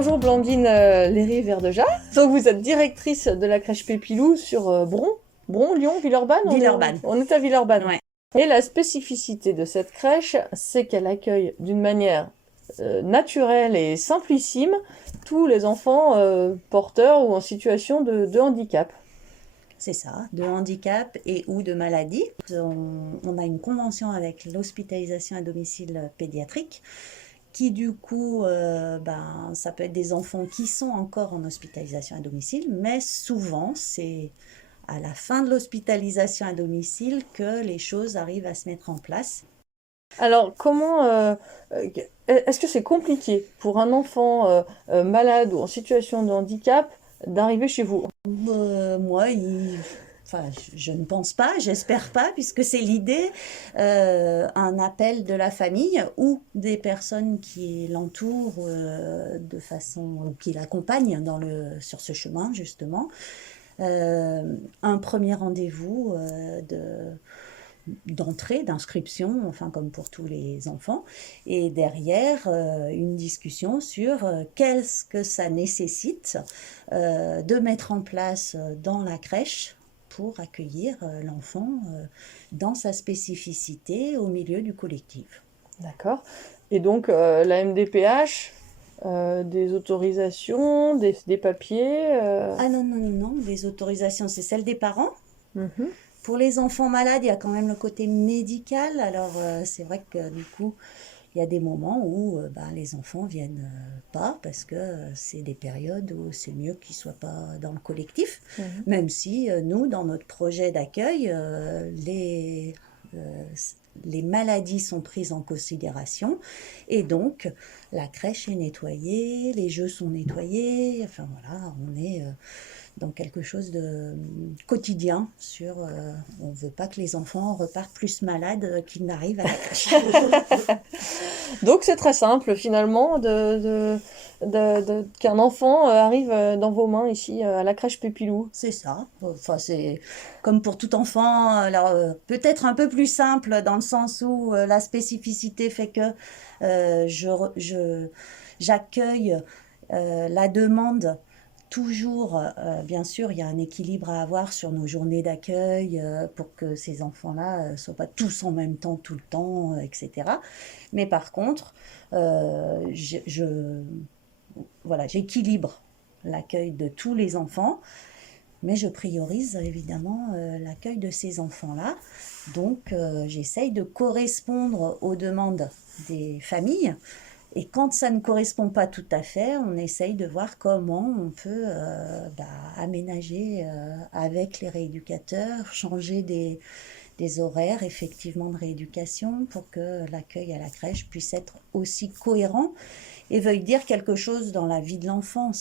Bonjour Blandine Léry-Verdeja. Donc vous êtes directrice de la crèche Pépilou sur Bron, Lyon, Villeurbanne. Villeurbanne. On est à Villeurbanne. Ouais. Et la spécificité de cette crèche, c'est qu'elle accueille d'une manière naturelle et simplissime tous les enfants porteurs ou en situation de handicap. C'est ça, de handicap et ou de maladie. On a une convention avec l'hospitalisation à domicile pédiatrique qui du coup, ça peut être des enfants qui sont encore en hospitalisation à domicile, mais souvent c'est à la fin de l'hospitalisation à domicile que les choses arrivent à se mettre en place. Alors, est-ce que c'est compliqué pour un enfant malade ou en situation de handicap d'arriver chez vous? Moi, je ne pense pas, j'espère pas, puisque c'est l'idée, un appel de la famille ou des personnes qui l'entourent de façon, ou qui l'accompagnent sur ce chemin, justement. Un premier rendez-vous d'entrée, d'inscription, enfin comme pour tous les enfants, et derrière une discussion sur qu'est-ce que ça nécessite de mettre en place dans la crèche pour accueillir l'enfant dans sa spécificité au milieu du collectif. D'accord. Et donc la MDPH, des autorisations, des papiers Ah non, non, non, non, les autorisations, c'est celle des parents. Mhm. Pour les enfants malades, il y a quand même le côté médical. Alors, c'est vrai que du coup, il y a des moments où les enfants viennent pas parce que c'est des périodes où c'est mieux qu'ils soient pas dans le collectif. Mhm. Même si nous, dans notre projet d'accueil, les maladies sont prises en considération et donc la crèche est nettoyée, les jeux sont nettoyés. Enfin voilà, on est dans quelque chose de quotidien on ne veut pas que les enfants repartent plus malades qu'ils n'arrivent à la crèche. Donc c'est très simple finalement qu'un enfant arrive dans vos mains ici à la crèche Pépilou. C'est ça. Enfin, c'est comme pour tout enfant. Alors, peut-être un peu plus simple dans le sens où la spécificité fait que j'accueille la demande. Toujours, bien sûr, il y a un équilibre à avoir sur nos journées d'accueil pour que ces enfants-là ne soient pas tous en même temps, tout le temps, etc. Mais par contre, voilà, j'équilibre l'accueil de tous les enfants, mais je priorise évidemment l'accueil de ces enfants-là. Donc, j'essaye de correspondre aux demandes des familles. Et quand ça ne correspond pas tout à fait, on essaye de voir comment on peut aménager avec les rééducateurs, changer des horaires effectivement de rééducation pour que l'accueil à la crèche puisse être aussi cohérent et veuille dire quelque chose dans la vie de l'enfant.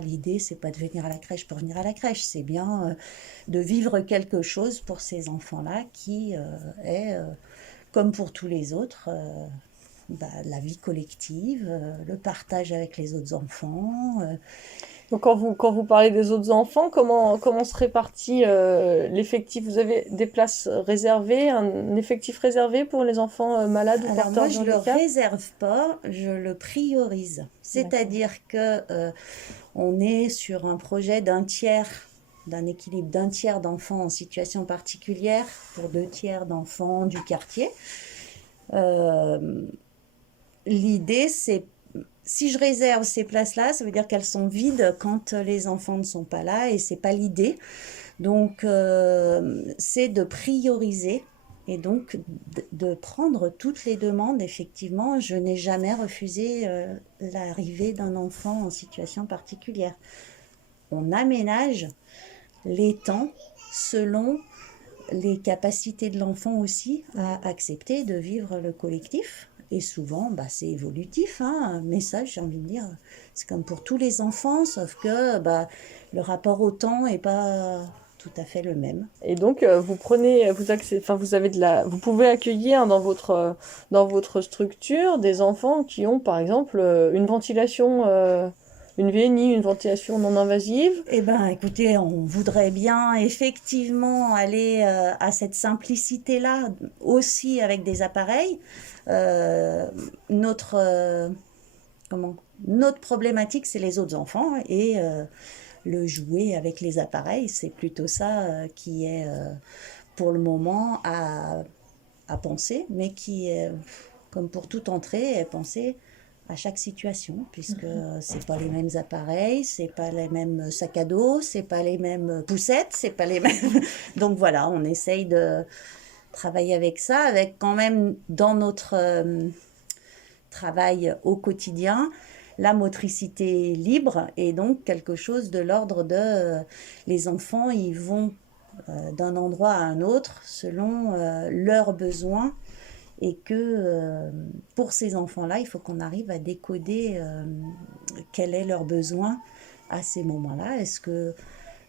L'idée, c'est pas de venir à la crèche pour venir à la crèche, c'est bien de vivre quelque chose pour ces enfants-là qui est, comme pour tous les autres, la vie collective, le partage avec les autres enfants. Donc quand vous parlez des autres enfants, comment se répartit l'effectif? Vous avez des places réservées, un effectif réservé pour les enfants malades ou Alors porteurs moi, de je ne le handicap? réserve pas, je le priorise. C'est-à-dire que on est sur un projet d'un équilibre d'un tiers d'enfants en situation particulière pour 2 tiers d'enfants du quartier. L'idée, c'est si je réserve ces places-là, ça veut dire qu'elles sont vides quand les enfants ne sont pas là et c'est pas l'idée. Donc, c'est de prioriser et donc de prendre toutes les demandes. Effectivement, je n'ai jamais refusé l'arrivée d'un enfant en situation particulière. On aménage les temps selon les capacités de l'enfant aussi à accepter de vivre le collectif. Et souvent, c'est évolutif, hein. Mais ça, j'ai envie de dire, c'est comme pour tous les enfants, sauf que le rapport au temps n'est pas tout à fait le même. Et donc vous prenez, vous pouvez accueillir dans votre structure des enfants qui ont par exemple une ventilation, une VNI, une ventilation non invasive. Eh bien, écoutez, on voudrait bien effectivement aller à cette simplicité-là aussi avec des appareils. Notre notre problématique, c'est les autres enfants et le jouet avec les appareils, c'est plutôt ça qui est pour le moment à penser, mais qui est, comme pour toute entrée, est pensée à chaque situation, puisque c'est pas les mêmes appareils, c'est pas les mêmes sacs à dos, c'est pas les mêmes poussettes, c'est pas les mêmes. Donc voilà, on essaye de travailler avec ça, avec quand même dans notre travail au quotidien la motricité libre et donc quelque chose de l'ordre de les enfants, ils vont d'un endroit à un autre selon leurs besoins et que pour ces enfants-là, il faut qu'on arrive à décoder quel est leur besoin à ces moments-là. Est-ce que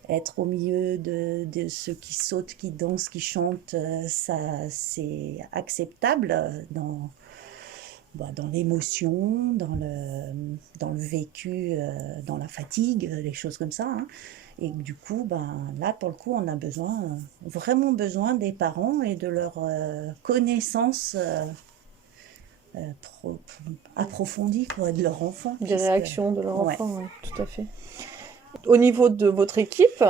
être au milieu de ceux qui sautent, qui dansent, qui chantent, ça c'est acceptable dans l'émotion, dans le vécu, dans la fatigue, des choses comme ça. Hein. Et du coup, là, pour le coup, on a vraiment besoin des parents et de leur connaissance approfondie de leur enfant. Des réactions de leur Ouais. enfant, oui, tout à fait. Au niveau de votre équipe,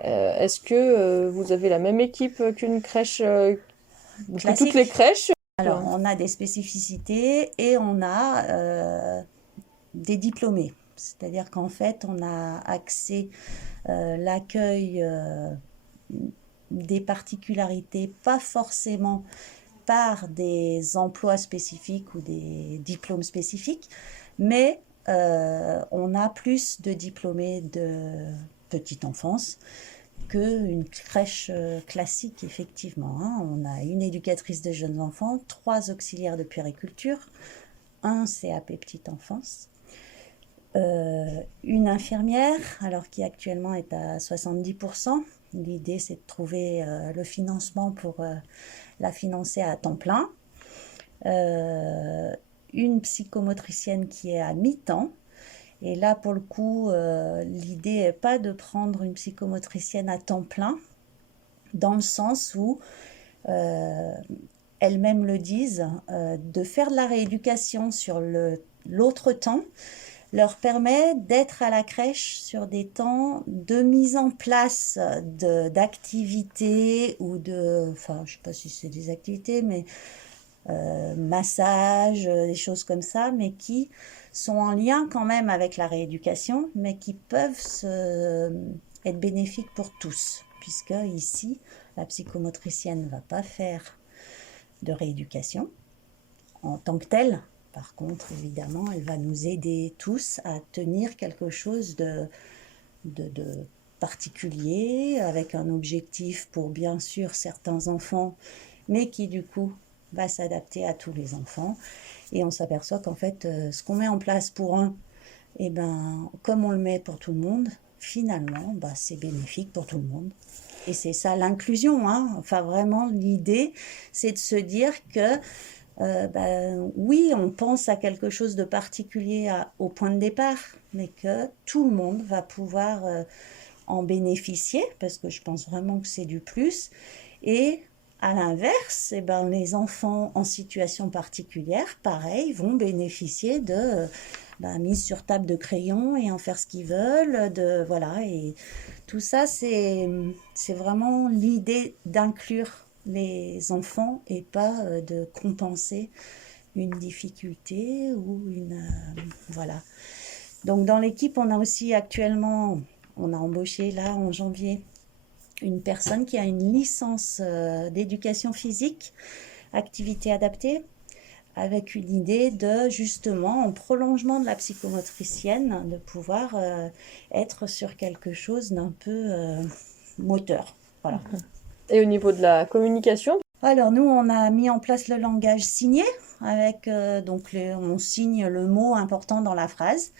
est-ce que vous avez la même équipe qu'une crèche, que toutes les crèches? Alors, on a des spécificités et on a des diplômés. C'est-à-dire qu'en fait, on a axé l'accueil des particularités, pas forcément par des emplois spécifiques ou des diplômes spécifiques, mais on a plus de diplômés de petite enfance qu'une crèche classique, effectivement. Hein. On a une éducatrice de jeunes enfants, 3 auxiliaires de puériculture, un CAP petite enfance, une infirmière, alors qui actuellement est à 70%. L'idée, c'est de trouver le financement pour la financer à temps plein. Une psychomotricienne qui est à mi-temps. Et là, pour le coup, l'idée n'est pas de prendre une psychomotricienne à temps plein, dans le sens où elles-mêmes le disent, de faire de la rééducation sur l'autre temps leur permet d'être à la crèche sur des temps de mise en place d'activités ou enfin, je ne sais pas si c'est des activités, mais massage, des choses comme ça, mais qui sont en lien quand même avec la rééducation, mais qui peuvent être bénéfiques pour tous, puisque ici, la psychomotricienne ne va pas faire de rééducation en tant que telle. Par contre, évidemment, elle va nous aider tous à tenir quelque chose de particulier, avec un objectif pour bien sûr certains enfants, mais qui du coup va s'adapter à tous les enfants. Et on s'aperçoit qu'en fait, ce qu'on met en place pour un, et comme on le met pour tout le monde, finalement, c'est bénéfique pour tout le monde. Et c'est ça l'inclusion. Hein. Enfin, vraiment, l'idée, c'est de se dire que oui, on pense à quelque chose de particulier au point de départ, mais que tout le monde va pouvoir en bénéficier, parce que je pense vraiment que c'est du plus. Et à l'inverse, les enfants en situation particulière, pareil, vont bénéficier de mise sur table de crayons et en faire ce qu'ils veulent. Voilà, et tout ça, c'est vraiment l'idée d'inclure les enfants et pas de compenser une difficulté ou voilà. Donc dans l'équipe, on a aussi actuellement, on a embauché là en janvier une personne qui a une licence d'éducation physique, activité adaptée, avec une idée de justement, en prolongement de la psychomotricienne, de pouvoir être sur quelque chose d'un peu moteur. Voilà. Et au niveau de la communication? Alors nous, on a mis en place le langage signé, avec on signe le mot important dans la phrase.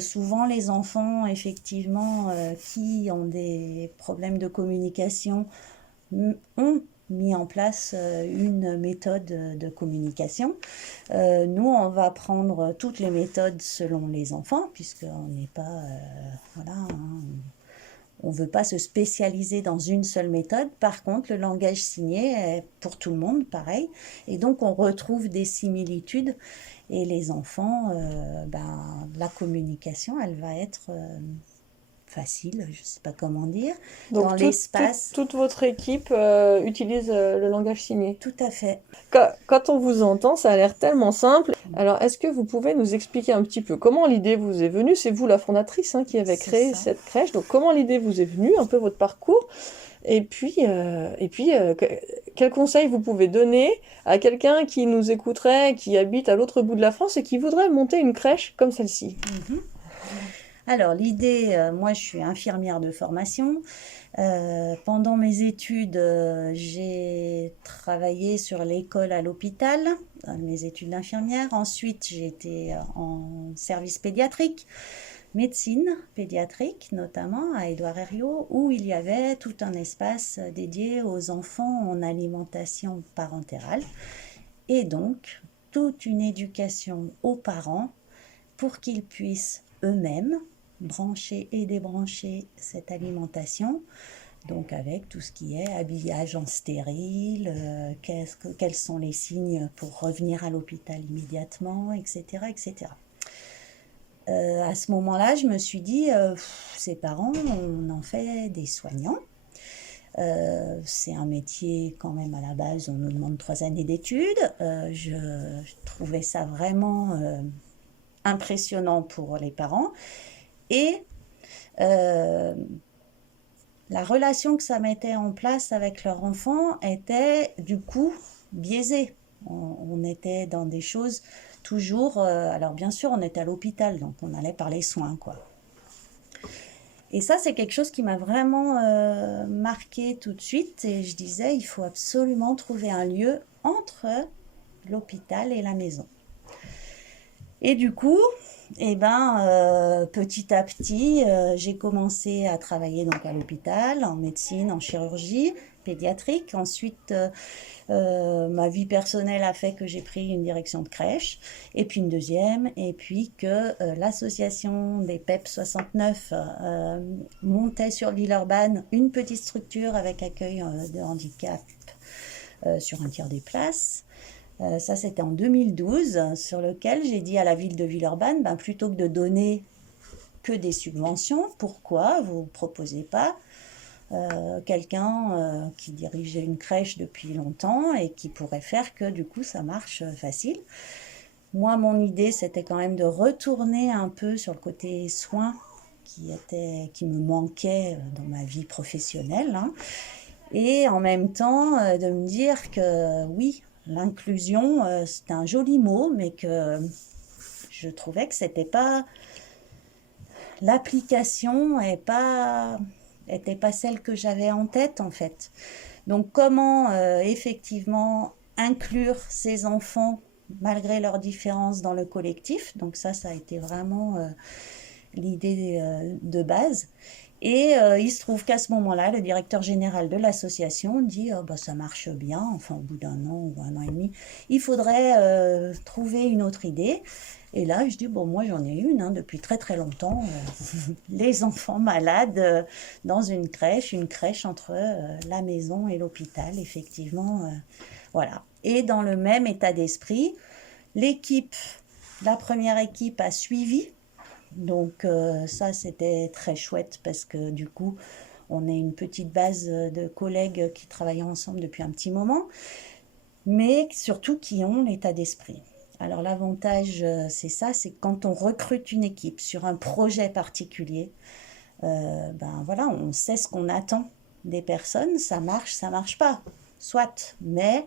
Souvent, les enfants, effectivement, qui ont des problèmes de communication, ont mis en place une méthode de communication. Nous, on va prendre toutes les méthodes selon les enfants, puisqu'on n'est pas... voilà, hein, On ne veut pas se spécialiser dans une seule méthode. Par contre, le langage signé est pour tout le monde pareil. Et donc, on retrouve des similitudes. Et les enfants, la communication, elle va être facile, je ne sais pas comment dire, Donc dans l'espace. toute votre équipe utilise le langage signé. Tout à fait. Quand on vous entend, ça a l'air tellement simple. Alors, est-ce que vous pouvez nous expliquer un petit peu comment l'idée vous est venue? C'est vous la fondatrice qui avez C'est créé ça. cette crèche. Donc, comment l'idée vous est venue, un peu votre parcours? Et puis, quel conseil vous pouvez donner à quelqu'un qui nous écouterait, qui habite à l'autre bout de la France et qui voudrait monter une crèche comme celle-ci? Mhm. Alors, l'idée, moi je suis infirmière de formation. Pendant mes études, j'ai travaillé sur l'école à l'hôpital, mes études d'infirmière. Ensuite, j'ai été en service pédiatrique, médecine pédiatrique notamment à Édouard Herriot, où il y avait tout un espace dédié aux enfants en alimentation parentérale et donc toute une éducation aux parents pour qu'ils puissent eux-mêmes brancher et débrancher cette alimentation, donc avec tout ce qui est habillage en stérile, quels sont les signes pour revenir à l'hôpital immédiatement, etc. etc. À ce moment-là, je me suis dit, ces parents, on en fait des soignants. C'est un métier quand même à la base, on nous demande 3 années d'études. Je trouvais ça vraiment impressionnant pour les parents. Et la relation que ça mettait en place avec leur enfant était du coup biaisée. On était dans des choses toujours... alors bien sûr, on était à l'hôpital, donc on allait par les soins, quoi. Et ça, c'est quelque chose qui m'a vraiment marqué tout de suite. Et je disais, il faut absolument trouver un lieu entre l'hôpital et la maison. Et du coup, petit à petit, j'ai commencé à travailler donc à l'hôpital, en médecine, en chirurgie pédiatrique. Ensuite, ma vie personnelle a fait que j'ai pris une direction de crèche, et puis une deuxième, et puis que l'association des PEP 69 montait sur Villeurbanne une petite structure avec accueil de handicap sur un tiers des places. Ça, c'était en 2012, sur lequel j'ai dit à la ville de Villeurbanne, plutôt que de donner que des subventions, pourquoi vous ne proposez pas quelqu'un qui dirigeait une crèche depuis longtemps et qui pourrait faire que du coup ça marche facile. Moi, mon idée, c'était quand même de retourner un peu sur le côté soins qui me manquait dans ma vie professionnelle, hein. Et en même temps de me dire que oui, l'inclusion, c'est un joli mot, mais que je trouvais que c'était pas... L'application était pas celle que j'avais en tête, en fait. Donc, comment effectivement inclure ces enfants, malgré leurs différences, dans le collectif. Donc ça a été vraiment l'idée de base. Et il se trouve qu'à ce moment-là, le directeur général de l'association dit ça marche bien, enfin au bout d'un an ou un an et demi, il faudrait trouver une autre idée. Et là, je dis, moi j'en ai une depuis très très longtemps, les enfants malades dans une crèche entre la maison et l'hôpital, effectivement. Voilà. Et dans le même état d'esprit, la première équipe a suivi. Donc ça, c'était très chouette parce que du coup, on est une petite base de collègues qui travaillent ensemble depuis un petit moment, mais surtout qui ont l'état d'esprit. Alors l'avantage, c'est ça, c'est quand on recrute une équipe sur un projet particulier, on sait ce qu'on attend des personnes, ça marche pas, soit, mais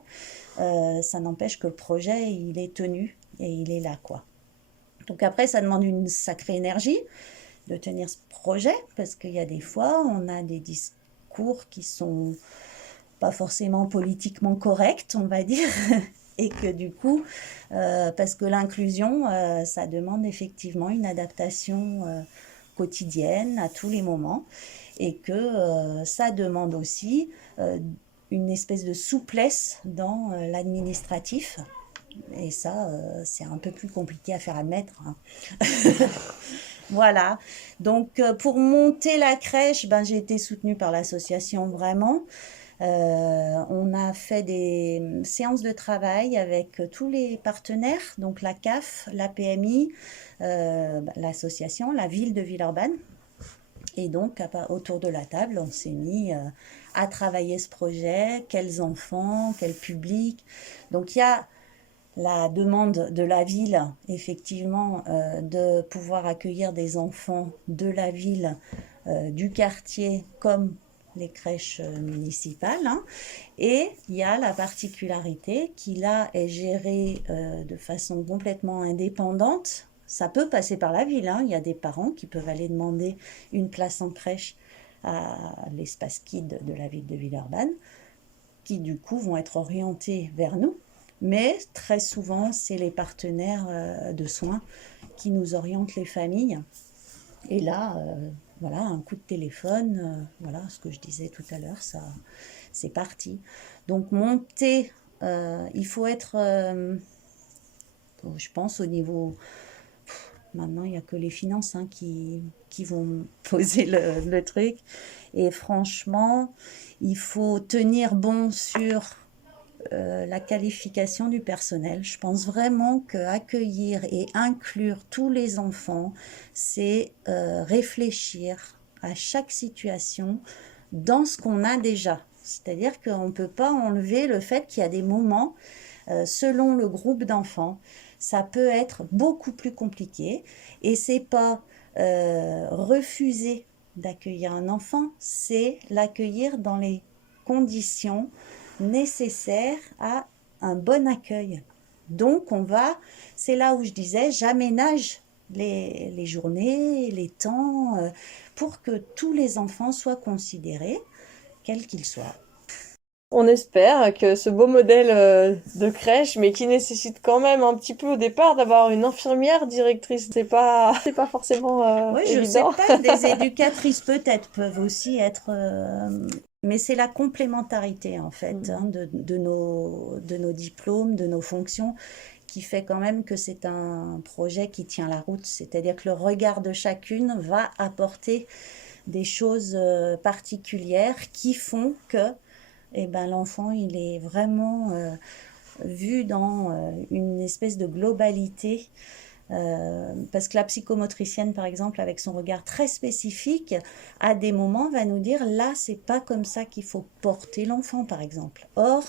ça n'empêche que le projet, il est tenu et il est là, quoi. Donc après, ça demande une sacrée énergie de tenir ce projet, parce qu'il y a des fois, on a des discours qui sont pas forcément politiquement corrects, on va dire, et que du coup, parce que l'inclusion, ça demande effectivement une adaptation quotidienne à tous les moments, et que ça demande aussi une espèce de souplesse dans l'administratif. Et ça, c'est un peu plus compliqué à faire admettre, hein. Voilà. Donc, pour monter la crèche, ben, j'ai été soutenue par l'association vraiment. On a fait des séances de travail avec tous les partenaires, donc la CAF, la PMI, l'association, la ville de Villeurbanne. Et donc, autour de la table, on s'est mis à travailler ce projet, quels enfants, quel public. Donc, il y a la demande de la ville, effectivement, de pouvoir accueillir des enfants de la ville, du quartier, comme les crèches municipales. Hein. Et il y a la particularité qui, là, est gérée de façon complètement indépendante. Ça peut passer par la ville. Hein. Il y a des parents qui peuvent aller demander une place en crèche à l'espace Kid de la ville de Villeurbanne, qui du coup vont être orientés vers nous. Mais très souvent, c'est les partenaires de soins qui nous orientent les familles. Et là, voilà, un coup de téléphone, voilà ce que je disais tout à l'heure, ça, c'est parti. Donc monter, il faut être, je pense au niveau, maintenant il n'y a que les finances hein, qui vont poser le truc. Et franchement, il faut tenir bon sur la qualification du personnel. Je pense vraiment qu'accueillir et inclure tous les enfants, c'est réfléchir à chaque situation dans ce qu'on a déjà. C'est-à-dire qu'on ne peut pas enlever le fait qu'il y a des moments, selon le groupe d'enfants, ça peut être beaucoup plus compliqué. Et c'est pas refuser d'accueillir un enfant, c'est l'accueillir dans les conditions nécessaires à un bon accueil. Donc c'est là où je disais, j'aménage les journées, les temps, pour que tous les enfants soient considérés, quels qu'ils soient. On espère que ce beau modèle de crèche, mais qui nécessite quand même un petit peu au départ d'avoir une infirmière directrice, c'est pas forcément Oui, je sais évident. pas, des éducatrices peut-être peuvent aussi être, mais c'est la complémentarité en fait hein, de nos diplômes, de nos fonctions, qui fait quand même que c'est un projet qui tient la route. C'est-à-dire que le regard de chacune va apporter des choses particulières qui font que eh ben, l'enfant, il est vraiment vu dans une espèce de globalité. Parce que la psychomotricienne, par exemple, avec son regard très spécifique, à des moments, va nous dire, là, c'est pas comme ça qu'il faut porter l'enfant, par exemple. Or,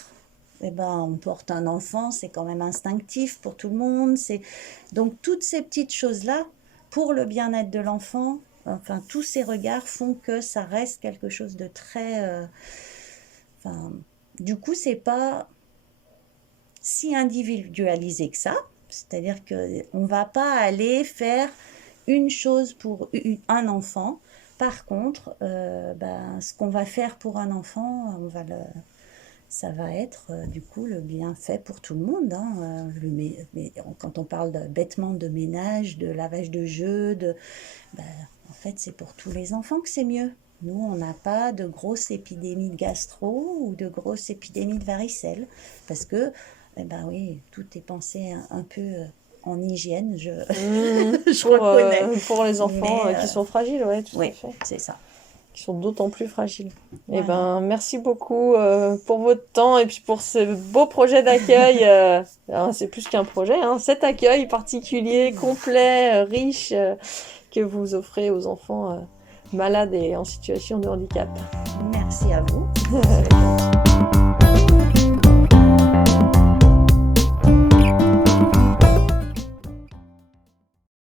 eh ben, on porte un enfant, c'est quand même instinctif pour tout le monde. Donc, toutes ces petites choses-là, pour le bien-être de l'enfant, enfin, tous ces regards font que ça reste quelque chose de très... Enfin, du coup, c'est pas si individualisé que ça. C'est-à-dire qu'on ne va pas aller faire une chose pour un enfant. Par contre, ce qu'on va faire pour un enfant, ça va être du coup le bienfait pour tout le monde. Hein. Quand on parle bêtement de ménage, de lavage de jeux, en fait, c'est pour tous les enfants que c'est mieux. Nous, on n'a pas de grosse épidémie de gastro ou de grosse épidémie de varicelle. Parce que, eh ben oui, tout est pensé un peu en hygiène, je reconnais. Pour les enfants qui sont fragiles, ouais, tout à fait. C'est ça. Qui sont d'autant plus fragiles. Voilà. Eh ben, merci beaucoup pour votre temps et puis pour ce beau projet d'accueil. C'est plus qu'un projet, hein, cet accueil particulier, complet, riche, que vous offrez aux enfants malades et en situation de handicap. Merci à vous.